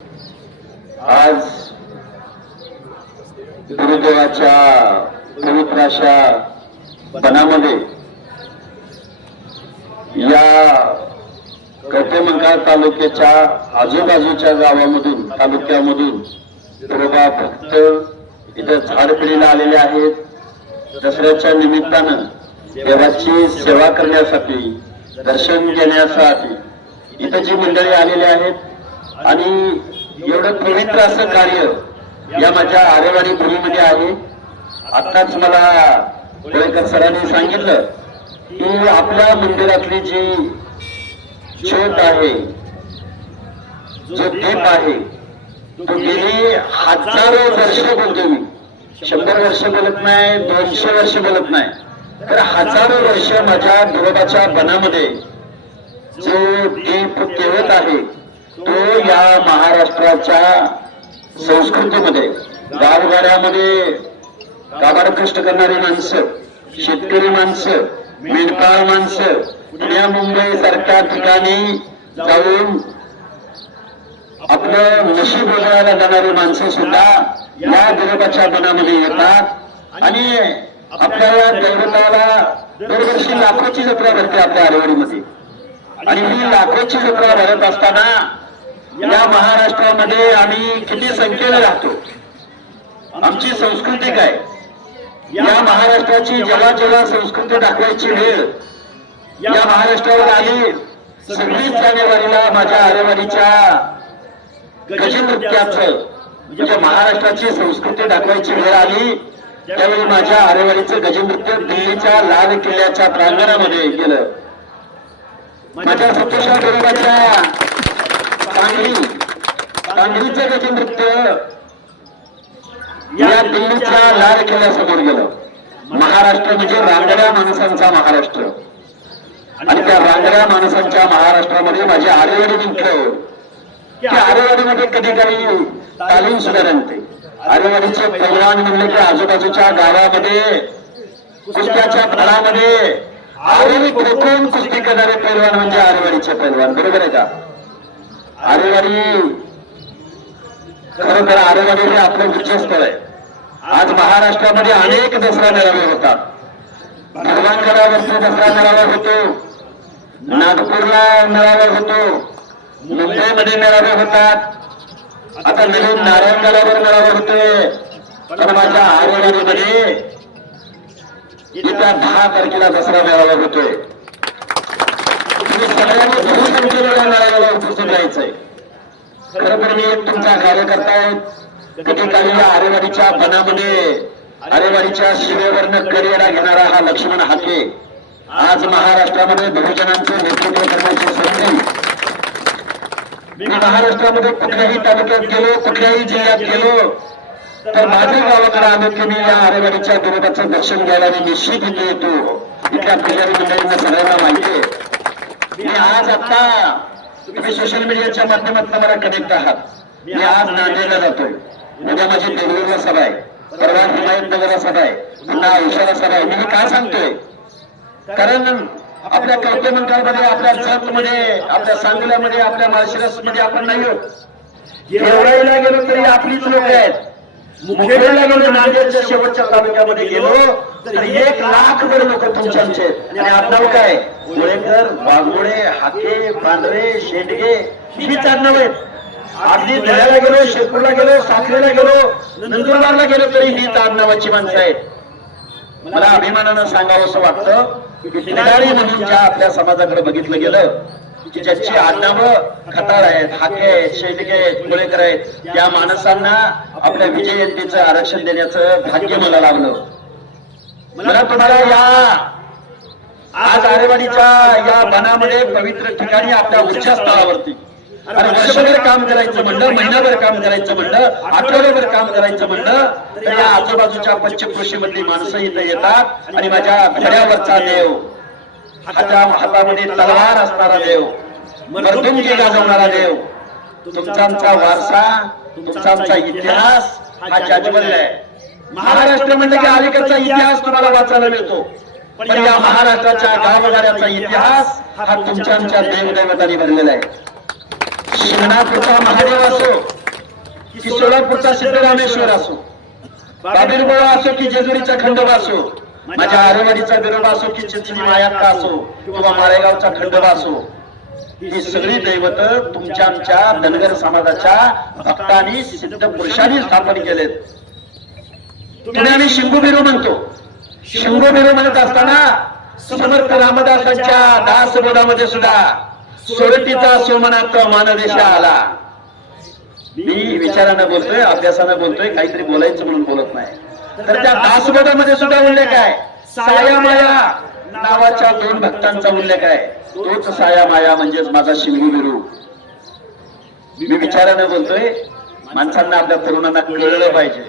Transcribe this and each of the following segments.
आज गुरुदेवाच्या पवित्र अशा बनामध्ये या कवटेमंकाळ तालुक्याच्या आजूबाजूच्या गावामधून तालुक्यामधून प्रभा भक्त इथं झाडपिढीला आलेले आहेत. दसऱ्याच्या निमित्तानं देवाची सेवा करण्यासाठी दर्शन घेण्यासाठी इथं जी मंडळी आलेली आहेत आणि एवढं पवित्र असं कार्य या माझ्या आरेवाडी भूमीमध्ये आहे. आत्ताच मला कोळेकर सरांनी सांगितलं की आपल्या मंदिरातली जी ज्योत आहे जो दीप आहे तो गेली हजारो वर्ष बोलतो मी शंभर वर्ष बोलत नाही दोनशे वर्ष बोलत नाही. तर हजारो वर्ष माझ्या दुरोबाच्या बनामध्ये जो दीप तेवत आहे तो या महाराष्ट्राच्या संस्कृतीमध्ये गावगाड्यामध्ये गाभाड कष्ट करणारी माणसं शेतकरी माणसं मेंढपाळ माणसं पुण्या मुंबई सारख्या ठिकाणी जाऊन आपलं नशीब बघायला जाणारी माणसं सुद्धा या देवताच्या मनामध्ये येतात. आणि आपल्या दैवताला दरवर्षी लाखोची जत्रा भरते आपल्या आरवडीमध्ये. आणि ही लाखोची जत्रा भरत असताना या महाराष्ट्रामध्ये आम्ही किती संख्येने राहतो? आमची संस्कृती काय? या महाराष्ट्राची जेव्हा जेव्हा संस्कृती दाखवायची वेळ. या महाराष्ट्रावर आली सव्वीस जानेवारीला माझ्या आरेवाडीच्या गजनृत्याच म्हणजे महाराष्ट्राची संस्कृती दाखवायची वेळ आली त्यावेळी माझ्या आरेवाडीचं गजनृत्य दिल्लीच्या लाल किल्ल्याच्या प्रांगणामध्ये गेलं. माझ्या सतोषा गरीबाच्या सांगली सांगलीचं नृत्य या दिल्लीच्या लाल किल्ल्यासमोर गेलं. महाराष्ट्र म्हणजे रांगड्या माणसांचा महाराष्ट्र. आणि त्या रांगड्या माणसांच्या महाराष्ट्रामध्ये माझी आरेवाडी जिंकलं की आरेवाडीमध्ये कधी काही तालीम सुद्धा नव्हते. आरेवाडीचे पैलवान म्हणले की आजूबाजूच्या गावामध्ये कुस्त्याच्या फळामध्ये आरेवाडी खोकून कुस्ती करणारे पैलवान म्हणजे आरेवाडीचे पैलवान. बरोबर आहे का? आरेवाडी खरं तर आरेवाडी हे आपलं उच्चस्थळ आहे. आज महाराष्ट्रामध्ये अनेक दसरा मेळावे होतात. भगवानगडावरती दसरा मेळावा होतो. नागपूरला मेळावा होतो. मुंबईमध्ये मेळावे होतात. आता नवीन नारायणगडावर मेळावा होतोय पण माझ्या आरेवाडीमध्ये येत्या दहा तारखेला दसरा मेळावा होतोय. सगळ्यांनी बहुसंख्येने या मेळाव्याला उपस्थित राहायचंय खरं तर मी एक तुमचा कार्यकर्ता आहे कधी काळी आरेवाडीच्या बनामध्ये आरेवाडीच्या शिवेवरनं करिअरा घेणारा हा लक्ष्मण हाके आज महाराष्ट्रामध्ये बहुजनांचे नेतृत्व करण्याची संधी मी महाराष्ट्रामध्ये कुठल्याही तालुक्यात गेलो कुठल्याही जिल्ह्यात गेलो तर माझ्या गावाकडे आलो की मी या आरेवाडीच्या देवताचं दर्शन घ्यायला मी निश्चित इथे येतो इथल्या पुजारी मंडळींना सगळ्यांना माहिती आहे की आज आता तुम्ही सोशल मीडियाच्या माध्यमातून मला कनेक्ट आहात. मी आज नांदेडला जातोय. उद्या माझी देवगडला सभा आहे. परवा हिमायतनगरला सभा आहे. पुन्हा औषधा सभा आहे. मी काय सांगतोय? कारण आपल्या कवटे आपल्या जत मध्ये आपल्या सांगल्यामध्ये आपल्या माळशिरसमध्ये आपण नाही होत एवढाईला गेलो तरी आपलीच लोक आहेत. मुखेडला गेलो नांदेडच्या शेवटच्या तालुक्यामध्ये गेलो तर एक लाख वर लोक तुमच्याचे आहेत. आणि आडनाव काय? गोळेकर वाघोडे हाके पांढरे शेंडगे हीच आडनाव आहेत. अगदी धळ्याला गेलो शेपूरला गेलो साखरेला गेलो नंदुरबारला गेलो तरी हीच आडनावाची माणसं आहेत. मला अभिमानानं सांगावं असं वाटतं की खिलाडी म्हणून ज्या आपल्या समाजाकडे बघितलं गेलं की ज्याची आडनावं खताळ आहेत हाके आहेत शेंडगे आहेत मुळेकर आहेत त्या माणसांना आपल्या विजयंतीचं आरक्षण देण्याचं भाग्य मला लाभलं. मला तुम्हाला या आज आरेवाडीच्या या बनामध्ये पवित्र ठिकाणी आपल्या उच्चस्थळावरती आणि वर्षभर काम करायचं म्हणलं महिनाभर काम करायचं म्हणलं आठवड्याभर काम करायचं म्हणलं तर या आजूबाजूच्या पश्चिम माणसं इथं येतात आणि माझ्या घड्यावरचा देव हाच्या हातामध्ये तलवार असणारा देव मर्दुंगी गाजवणारा देव तुमचा आमचा वारसा तुमचा आमचा इतिहास हा जजबल आहे. महाराष्ट्र म्हणलं की अलीकडचा इतिहास तुम्हाला वाचायला मिळतो. पण या महाराष्ट्राच्या गावगाड्याचा इतिहास हा तुमच्या आमच्या देवदैवतांनी बनलेला आहे. शिंगणापूरचा महादेव असो की सोलापूरचा सिद्धरामेश्वर असो बाबीरबोळा असो की जेजुरीचा खंडोबा असो माझ्या आरेवाडीचा विरोबा असो की चिंचणी मायाक्का असो किंवा माळेगावचा खंडोबा असो ही सगळी दैवत तुमच्या आमच्या धनगर समाजाच्या भक्तांनी सिद्ध पुरुषांनी स्थापन केलेत. तुम्ही आम्ही शिंगू बिरू म्हणतो. शिवगुरु म्हणत असताना समर्थ रामदासांच्या दासबोधामध्ये सुद्धा सोडतीचा सोमनाथ मानदेशा आला. मी विचारानं बोलतोय अभ्यासानं बोलतोय काहीतरी बोलायचं म्हणून बोलत नाही. तर त्या दासबोधामध्ये सुद्धा उल्लेख आहे. साया माया नावाच्या दोन भक्तांचा उल्लेख आहे. तोच साया माया म्हणजेच माझा शिवगुरु मी विचारानं बोलतोय माणसांना आपल्या तरुणांना कळलं पाहिजे.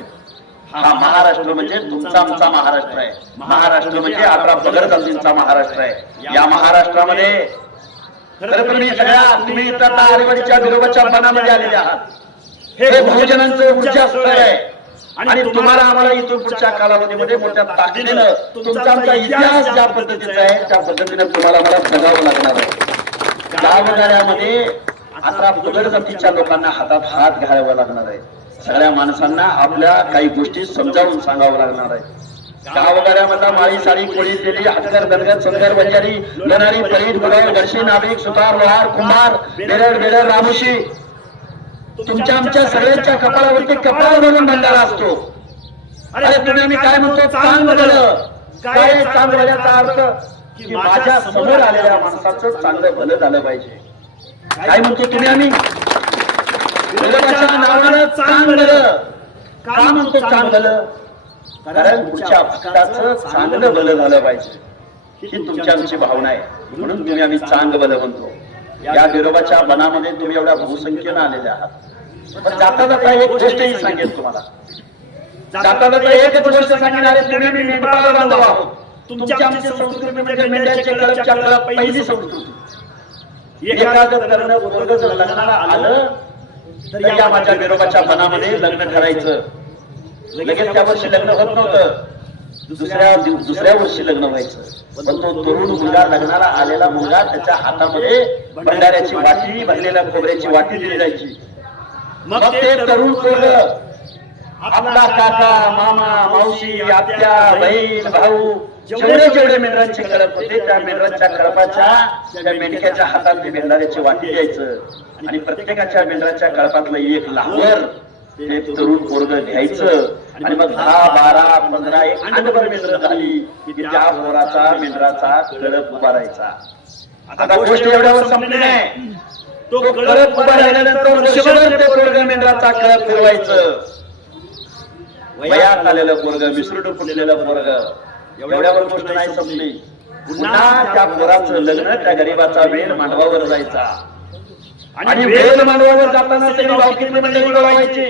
हा महाराष्ट्र म्हणजे तुमचा आमचा महाराष्ट्र आहे. महाराष्ट्र म्हणजे आपला पगड जातींचा महाराष्ट्र आहे. या महाराष्ट्रामध्ये तर सगळ्या तुम्ही इथं आता आरेवाडीच्या मनामध्ये आलेले आहात. हे बहुजनांचं ऊर्जा स्थळ आहे. आणि तुम्हाला आम्हाला इथून पुढच्या कालावधीमध्ये मोठ्या ताकदीनं तुमचा आमचा इतिहास ज्या पद्धतीचा आहे त्या पद्धतीने तुम्हाला मला जगावं लागणार आहे. गावगाड्यामध्ये आता पगड जातीच्या लोकांना हातात हात घालावा लागणार आहे. सगळ्या माणसांना आपल्या काही गोष्टी समजावून सांगावं लागणार आहे. माळी साडी कोळी तेली हातकर दनगर संगर बंजारी लणारी परीट नाभिक सुतार लोहार कुंभार बेरड बेरड रामुशी. तुमच्या आमच्या सगळ्यांच्या कपाळावरती कपाळ म्हणून भंडारा असतो. अरे तुम्ही आम्ही काय म्हणतो? चांग भलं काय चांग भल्याचा अर्थ? की माझ्यासमोर आलेल्या माणसाचं चांगलं भलं झालं पाहिजे. काय म्हणतो तुम्ही आम्ही? विरोधाच्या नावानं चांग भलं का म्हणतो चांग भलं कारण पुढच्या भक्ताचं चांगलं भलं झालं पाहिजे. ही तुमच्या आमची भावना आहे. म्हणून तुम्ही आम्ही चांग भलं म्हणतो. या विरोबाच्या मनामध्ये तुम्ही एवढ्या बहुसंख्येनं आलेले आहात. पण जाता जाता एक गोष्टही सांगेल तुम्हाला. जाता जाता एकच गोष्ट सांगणार आहे तुम्ही आम्ही मेंढपाळ बांधव आहोत. तुमच्या आमच्या संस्कृती म्हणजे मेंढ्याचे कळपच्या कळप पहिली संस्कृती. एखादं करणं जर लग्नाला आलं तर या माझ्या विरोबाच्या मनामध्ये लग्न ठरायचं. लगेच त्या वर्षी लग्न होत नव्हतं. दुसऱ्या दुसऱ्या वर्षी लग्न व्हायचं. पण तो तरुण मुलगा लग्नाला आलेला मुलगा त्याच्या हातामध्ये भंडाऱ्याची वाटी भरलेल्या खोबऱ्याची वाटी दिली जायची. मग ते तरुण पोरग आपला काका मामा मावशी आत्या बहीण भाऊ जेवढे जेवढे मेंढरांचे कळप होते त्या मेंढरांच्या कळपाच्या त्या मेंढक्याच्या हातात ते मेंढराची वाटी द्यायचं. आणि प्रत्येकाच्या मेंढराच्या कळपातलं एक लावर ते तरुण पोरग घ्यायचं. आणि मग दहा बारा पंधरा एक अंडभर मेंढर झाली की त्या पोराचा मेंढराचा कळप उभारायचा आता गोष्ट एवढ्यावर संपली नाही. तो कळप उभा राहिल्यानंतर वर्षभर ते पोरग मेंढराचा कळप फिरवायचं. वयात आलेलं पोरग विसरून फुटलेलं पोरग. एवढ्यावर गोष्ट नाही संपली. पुन्हा त्या पोराचं लग्न त्या गरीबाचा वेळ मांडवावर जायचा. आणि वेळ मांडवावर जाताना सगळी मंडळी गोळवायची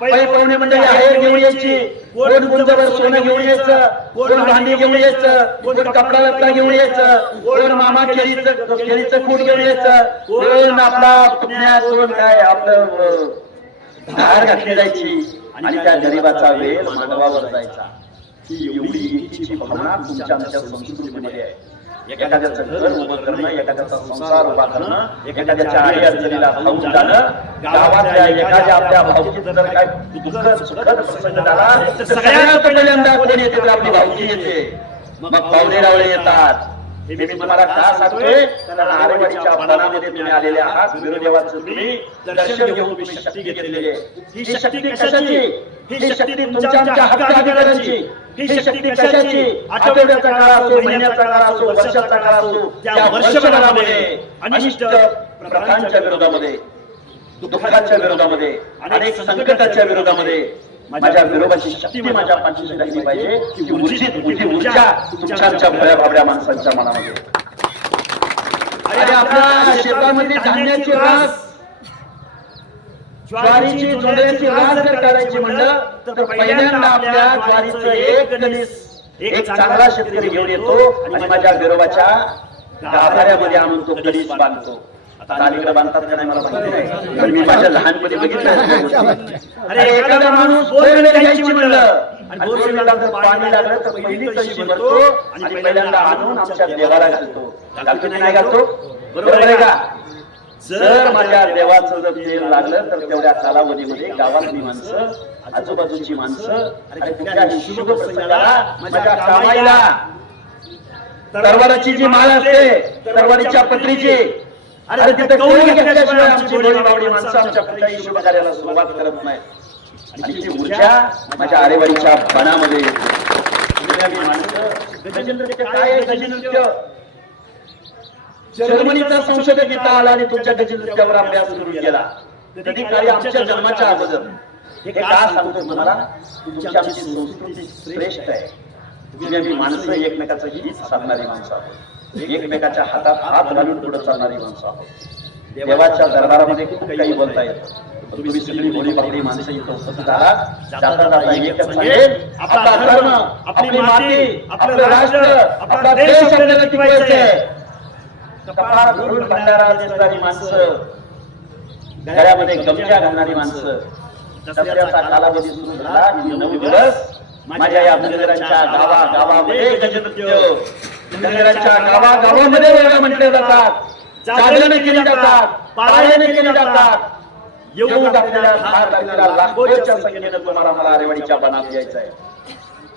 पै पाहुणे मंडळी आहेर घेऊन यायची. कोण गुंजवर सोनं घेऊन यायचं? कोण भांडी घेऊन यायचं? कोण कपडा लत्ता घेऊन यायचं? कोण मामा केळीचं केळीचं घेऊन यायचं? कोण आपला पुण्या कोण काय आपलं धार घातली जायची. आणि त्या गरीबाचा वेळ मांडवावर जायचा. ही एवढी एकीची भावना तुमच्या आमच्या संस्कृतीमध्ये आहे एखाद्याचं घर उभं करणं एखाद्याचा संसार उभा करणं एखाद्याच्या आई अडचणीला भाऊन जाणं गावातल्या एखाद्या आपल्या भावकीत जर काय दुःखद सुखद प्रसंग झाला तर पहिल्यांदा येते तर आपली भावकी येते मग पाहुणे रावळे येतात हे मी तुम्हाला का सांगतोय कारण आरेवाडीच्या मनामध्ये तुम्ही आलेले आहात विरोदेवाचं तुम्ही दर्शन घेऊन शक्ती घेतलेली आहे ही शक्ती कशाची? ही शक्ती तुमच्या आमच्या हक्क अधिकारांची ही शक्ती कशाची? आठवड्याचा काळ असो महिन्याचा काळ असो वर्षाचा काळ असो त्या वर्षभरामध्ये अनिष्ट प्रथांच्या विरोधामध्ये दुःखाच्या विरोधामध्ये अनेक संकटाच्या विरोधामध्ये माझ्या विरोधाची शक्ती माझ्या पाठीशी राहिली पाहिजे की ऊर्जित मोठी ऊर्जा तुमच्या आमच्या भल्या भाबड्या माणसांच्या मनामध्ये. अरे आपल्या शेतामध्ये धान्याची रास ज्वारीची जोड्याची रास जर काढायची म्हणलं तर पहिल्यांदा आपल्या ज्वारीचं एक कणीस एक चांगला शेतकरी घेऊन येतो आणि माझ्या विरोबाच्या गाभाऱ्यामध्ये आणून तो कणीस बांधतो. बांधतात का नाही मला माहिती नाही. पण मी माझ्या लहानपणी बघितलं अरे एखादा माणूस घ्यायची म्हणलं. आणि बोरवेलला जर पाणी लागलं तर पहिली कशी भरतो? आणि पहिल्यांदा आणून आमच्या देवाला घालतो. घालतो. की नाही घालतो? बरोबर आहे का? जर माझ्या देवाचं जर तेल लागलं तर तेवढ्या कालावधीमध्ये गावातली माणसं आजूबाजूची माणसं अरे कुठल्या शुभ प्रसंगाला माझ्या कामाईला. तरवाराची जी माळ असते तरवारीच्या पत्रीची. अरे तिथे कौल घेतल्याशिवाय आमची गोडी बावडी माणसं आमच्या कुठल्याही शुभ कार्याला सुरुवात करत नाही. आणि ती ऊर्जा माझ्या आरेवाडीच्या बनामध्ये येते. काय गजनृत्य जर्मनीचा संशोधक इथं आला आणि तुमच्या गजनृत्यावर अभ्यास सुरू केला कधी काळी आमच्या जन्माच्या अगोदर. हे का सांगतो तुम्हाला? तुमची आमची संस्कृती श्रेष्ठ आहे. तुम्ही आम्ही माणसं एकमेकाचं हीच साधणारी माणसं आहोत. एकमेकाच्या हातात हात घालून पुढे चालणारी माणसं आहोत. देवाच्या दरबारामध्ये खूप काही बोलता येतं. तुम्ही सगळी बोली बाबडी माणसं इथं उपस्थित आहात. जाता जाता एकच सांगेल आपला धर्म आपली माती आपलं राष्ट्र आपला देश आपल्याला टिकवायचे कपाळ धरून भंडारा देणारी माणसं गळ्यामध्ये गमच्या घालणारी माणसं दसऱ्याचा कालावधी सुरू झाला नऊ दिवस माझ्या या मंदिरांच्या गावा गावामध्ये गजनृत्य मंदिरांच्या गावा गावामध्ये वेगळ्या म्हटले जातात जागरणे केले जातात पाळ्याने केले जातात. येऊ घातलेल्या धार घातलेल्या लाखोच्या संख्येनं तुम्हाला मला आरेवाडीच्या बनात यायचं आहे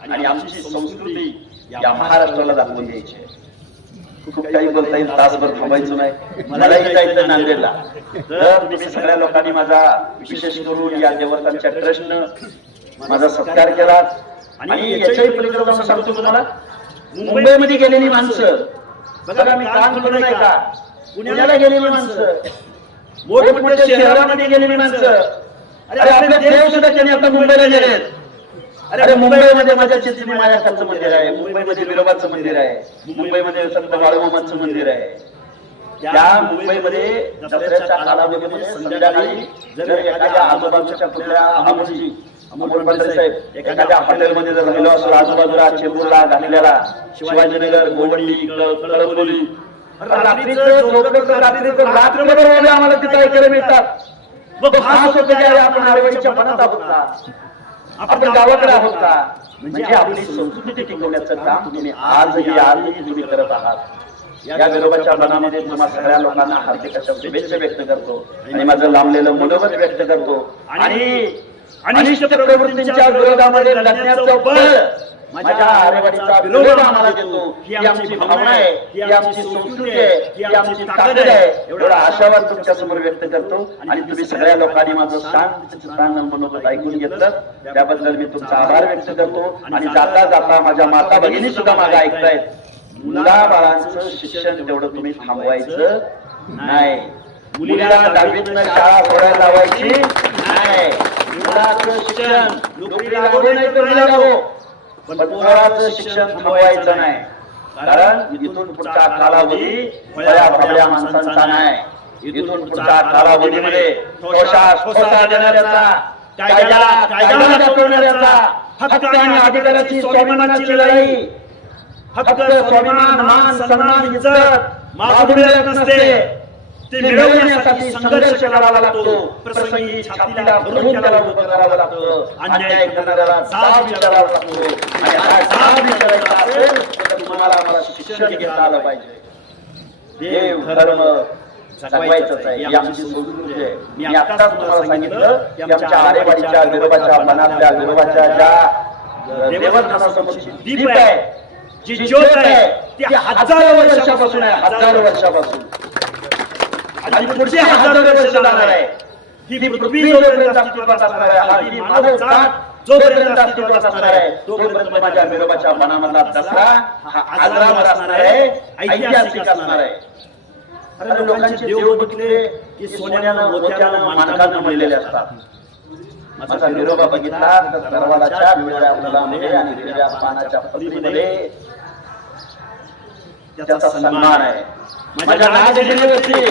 आणि आमची संस्कृती या महाराष्ट्राला दाखवून द्यायची आहे. खूप काही बोलता येईल तासभर थांबायचं नाही. मलाही जायचं नांदेडला. तर तुम्ही सगळ्या लोकांनी माझा विशेष करून या देवस्थानच्या ट्रस्टनं माझा सत्कार केला. आणि याच्याही पलीकडे सांगतो तुम्हाला मुंबईमध्ये गेलेली माणसं. बघा मी काम केलं नाही का? पुण्याला गेलेली माणसं. मोठमोठ्या शहरामध्ये गेलेली माणसं. अरे आपले देव सुद्धा त्यांनी आता मुंबईला गेलेत. अरे मुंबईमध्ये माझ्या चिंचणी मायाखालचं मंदिर आहे. मुंबईमध्ये विरोबाचं मंदिर आहे. मुंबईमध्ये संत बाळूमामाचं मंदिर आहे. त्या मुंबईमध्ये दसऱ्याच्या कालावधीमध्ये संध्याकाळी जर एखाद्या आजूबाजूच्या कुठल्या अमोलजी अमोल पंडित साहेब एखाद्या हॉटेलमध्ये जर राहिलो असेल आजूबाजूला चेंबूरला घातलेला शिवाजीनगर गोवंडी कळंबोली वेळेला आम्हाला तिथं ऐकायला मिळतात. मग आपण आरेवाडीच्या मनात आहोत आपण गावाकडे आहोत का? म्हणजे आपली संस्कृती टिकवण्याचं काम तुम्ही आजही आजही तुम्ही करत आहात. या विरोबाच्या मनामध्ये तुम्हा सगळ्या लोकांना हार्दिक अशा शुभेच्छा व्यक्त करतो. आणि माझं लांबलेलं मनोगत व्यक्त करतो. आणि अनिष्ट प्रवृत्तींच्या विरोधामध्ये लढण्याचं बळ माझ्या आरेवाडीचा विरोध आम्हाला देतो. ही आमची भावना आहे. ही आमची संस्कृती आहे. ही आमची ताकद आहे. एवढा आशावाद तुमच्यासमोर व्यक्त करतो. आणि तुम्ही सगळ्या लोकांनी माझं शांत मनोगत ऐकून घेतलं. त्याबद्दल मी तुमचा आभार व्यक्त करतो. आणि जाता जाता माझ्या माता भगिनी सुद्धा माझं ऐकतायत. मुलाबाळांचं शिक्षण तेवढं तुम्ही थांबवायचं नाही. मुलीला दहावीतनं शाळा सोडायला लावायची नाही. मुलाचं शिक्षण नोकरी लागो नाही तर लागो. पण पोराचं शिक्षण थांबवायचं नाही. कारण इथून पुढचा कालावधी बळ्या माणसांचा नाही. इथून पुढच्या कालावधीमध्ये देणाऱ्याचा कायद्याला दाखवणाऱ्याचा हक्क आणि अधिकाराची स्वाभिमानाची लढाई. हक्क स्वाभिमान मान सन्मान इज्जत मागून नसते. ते मिळवण्यासाठी संघर्ष करावा लागतो. प्रसंगी छातीला भरून त्याला उभं करावं लागतं. अन्याय करणाऱ्याला जाब विचारावा लागतो. आणि हा जाब विचारायचा असेल तर तुम्हाला आम्हाला शिक्षण घेता आलं पाहिजे. देव धर्म जगवायचंच आहे. ही आमची संस्कृती आहे मी आत्ताच तुम्हाला सांगितलं की आमच्या आरेवाडीच्या विरोबाच्या मनातल्या विरोबाच्या ज्या देवस्थानासमोरची दीप आहे जी ज्योत आहे ती हजारो वर्षापासून आहे हजारो वर्षापासून. आणि पुढचे हजारो वर्ष जाणार आहे. ही पृथ्वी जोपर्यंत अस्तित्वात असणार आहे हा मानव जात जोपर्यंत अस्तित्वात असणार आहे तोपर्यंत माझ्या विरोबाच्या मनामधला दसरा हा आजरावर असणार आहे ऐतिहासिक असणार आहे. अरे लोकांचे देव बघितले की सोन्यानं मोत्यानं मानकानं म्हणलेले असतात. माझा विरोबा बघितला तर दरवाजाच्या पिवळ्या फुलामध्ये आणि हिरव्या पानाच्या पत्रीमध्ये त्याचा सन्मान आहे. माझ्या नागदेवीवरती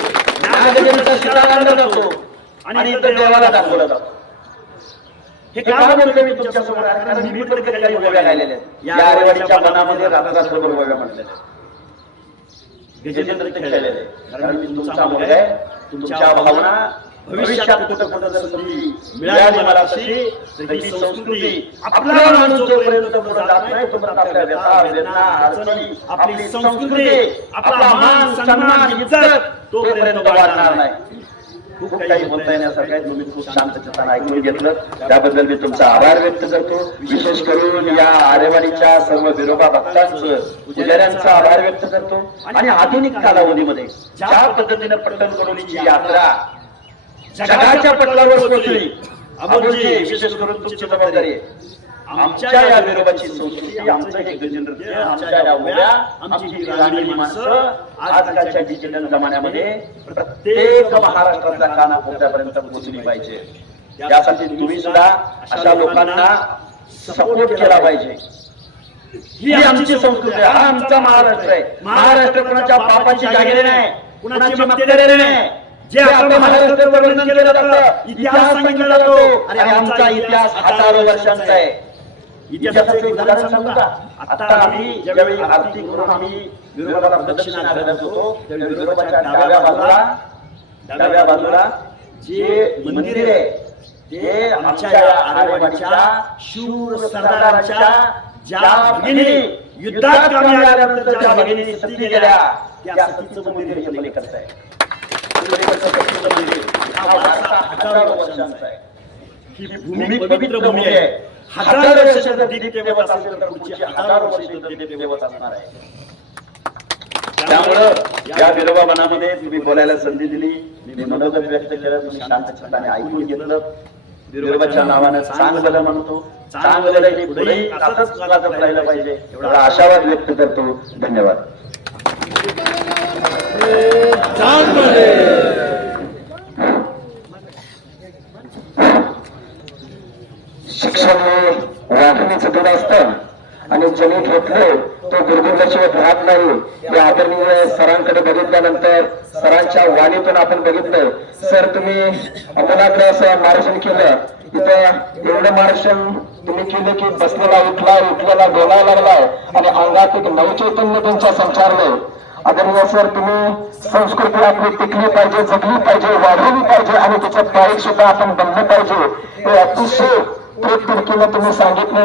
नागदेवीचा आणला जातो आणि इतर देवाला दाखवला जातो. हे का बोलतो मी तुमच्यासमोर? कारण मी पण कधी गायलेल्या आहेत. या आरेवाडीच्या मनामध्ये रात्रासोबत गोव्या म्हटलेल्या गजेंद्र खेळलेले कारण तुमचा मुलगा आहे. तुमच्या भावना भविष्यात कुठं कुठं जर संधी मिळाली मला तशी तर ही संस्कृती आपला माणूस जोपर्यंत पुढे जात नाही तोपर्यंत आपल्या व्यथा वेदना अडचणी आपली संस्कृती आपला मान सन्मान इज्जत तोपर्यंत वाढणार नाही. खूप काही बोलता येण्यासारखं आहे. तुम्ही खूप शांतचित्तानं ऐकून घेतलं. त्याबद्दल मी तुमचा आभार व्यक्त करतो. विशेष करून या आरेवाडीच्या सर्व विरोबा भक्तांचं पुजाऱ्यांचा आभार व्यक्त करतो. आणि आधुनिक कालावधीमध्ये ज्या पद्धतीनं पट्टणकडोलीची यात्रा जगाच्या पटलावर पोहोचली अमोलजी विशेष करून तुमची जबाबदारी आहे. आमच्या या विरोबाची संस्कृती आमचं हे गजनृत्य आमच्या या उड्या आमची ही रांगणी माणसं आजकालच्या डिजिटल जमान्यामध्ये प्रत्येक महाराष्ट्रातल्या कानाकोपऱ्यापर्यंत पोहोचली पाहिजे. त्यासाठी तुम्ही सुद्धा अशा लोकांना सपोर्ट केला पाहिजे. ही आमची संस्कृती आहे. हा आमचा महाराष्ट्र आहे. महाराष्ट्र कोणाच्या बापाची जागिरी नाही. कुणाची मक्तेदारी नाही. जे आपलं महाराष्ट्र वर्णन केलं जातं इतिहास सांगितला जातो. आणि आमचा इतिहास हजारो वर्षांचा आहे. इतिहासाचं एक उदाहरण सांगू का? आता आम्ही ज्यावेळी आरती करून आम्ही विरोबाला प्रदक्षिणा घालत होतो त्यावेळी विरोबाच्या डाव्या बाजूला डाव्या बाजूला जे मंदिर आहे ते आमच्या या आरेवाडीच्या शूर सरदारांच्या ज्या भगिनी युद्धात कामी आल्यानंतर ज्या भगिनी सती गेल्या त्या सतीचं मंदिर हे पलीकडचं भूमी पवित्र भूमी आहे. हजारो वर्ष देवत असेल तर पुढची हजारो वर्ष दीप देवत असणार आहे. त्यामुळं या विरोबा मनामध्ये तुम्ही बोलायला संधी दिली. मी मनोगत व्यक्त केलं. तुम्ही शांत चित्ताने ऐकून घेतलं. विरोबाच्या नावानं चांगलं म्हणतो. चांगलं हे पुढेही असंच राहिलं पाहिजे. एवढा आशावाद व्यक्त करतो. धन्यवाद. शिक्षण हे दूध असतं. आणि ज्यांनी घेतलं तो गुरुकुलाशिवाय राहत नाही. हे आदरणीय सरांकडे बघितल्यानंतर सरांच्या वाणीतून आपण बघितलं सर तुम्ही अमोलाकडे असं मार्गदर्शन केलं. इथं एवढं मार्गदर्शन तुम्ही केलं की बसलेला उठला उठलेला बोलायला लागलाय. आणि अंगात एक नवचैतन्य त्यांच्या संचारलंय. आदरणीय सर तुम्ही संस्कृती आपली टिकली पाहिजे जगली पाहिजे वाढवली पाहिजे आणि त्याच्यात पाळीक सुद्धा आपण बनलं पाहिजे. हे अतिशय थेट तिडकीनं तुम्ही सांगितले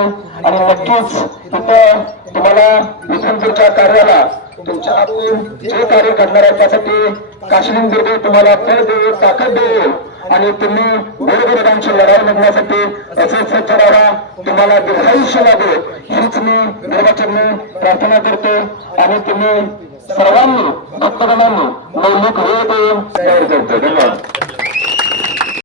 आणि नक्कीच तिथं तुम्हाला विक्रमपूरच्या कार्याला तुमच्या हातून जे कार्य घडणार आहे त्यासाठी काश्मीर दुर्ग तुम्हाला बळ देऊ ताकद देऊ आणि तुम्ही गोरगरिबांची लढाई लढण्यासाठी असेच सज्ज राहा तुम्हाला दीर्घायुष्य लाभो हीच मी निर्वाचन प्रार्थना करतो. आणि तुम्ही सर्वांनी भक्तगणांनी नैमिक वेळ देऊन तयार करतो धन्यवाद.